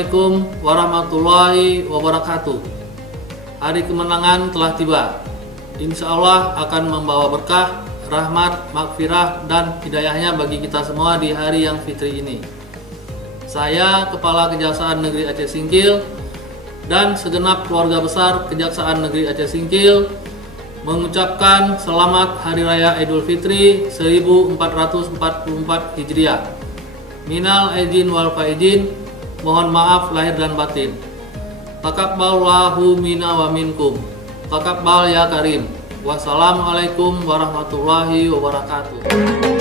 Assalamualaikum warahmatullahi wabarakatuh. Hari kemenangan telah tiba. Insya Allah akan membawa berkah, rahmat, makfirah, dan hidayahnya bagi kita semua di hari yang fitri ini. Saya Kepala Kejaksaan Negeri Aceh Singkil dan segenap keluarga besar Kejaksaan Negeri Aceh Singkil mengucapkan selamat Hari Raya Idul Fitri 1444 Hijriah. Minal aidin wal faizin, mohon maaf lahir dan batin. Taqabbalallahu minna wa minkum. Taqabbal ya karim. Wassalamualaikum warahmatullahi wabarakatuh.